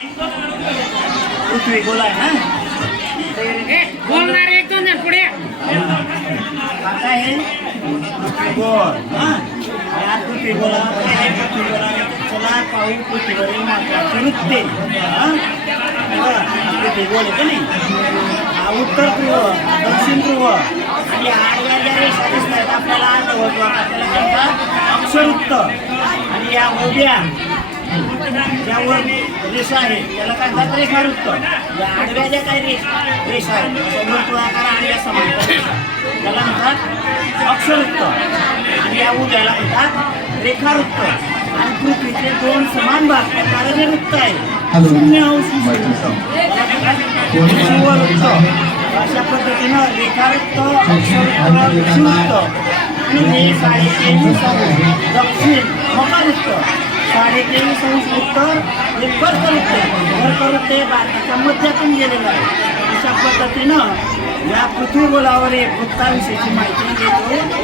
पृथ्वी गोल आहे ना, बोलणार एक दोन जण पुढे आता हे पृथ्वी गोल हा, या पृथ्वी गोलामध्ये चला पाहू पृथ्वीवरील महत्वाची वृत्ते. पृथ्वी गोल आहे का नाही, हा उत्तर ध्रुव, दक्षिण ध्रुव आणि आडव्या ज्या रेषा दिसत आहेत आपल्याला अर्धवर्तुळ, आपल्याला म्हणतात अक्षरवृत्त. आणि या उभ्या ज्यावर रेषा आहे त्याला काय म्हणतात रेखावृत्त. या आडव्या ज्या काही रेषा आहेत वर्तुळाकार आडव्या समांतर त्याला म्हणतात अक्षरवृत्त आणि या उभ्याला म्हणतात रेखावृत्त. आणि पृथ्वीचे दोन समान भाग प्रकारे जे वृत्त आहे 0 अंश शिववृत्त, अशा पद्धतीनं रेखावृत्त, अक्षरवृत्त, शिववृत्त आणि हे 23.5 अंश दक्षिण मकरवृत्त, 23.5 अंश उत्तर हे कर्कवृत्त. कर्कवृत्त हे भारताच्या मध्यातून गेलेलं आहे. अशा पद्धतीनं या पृथ्वीगोलावर एक वृत्ताविषयीची माहिती देतो.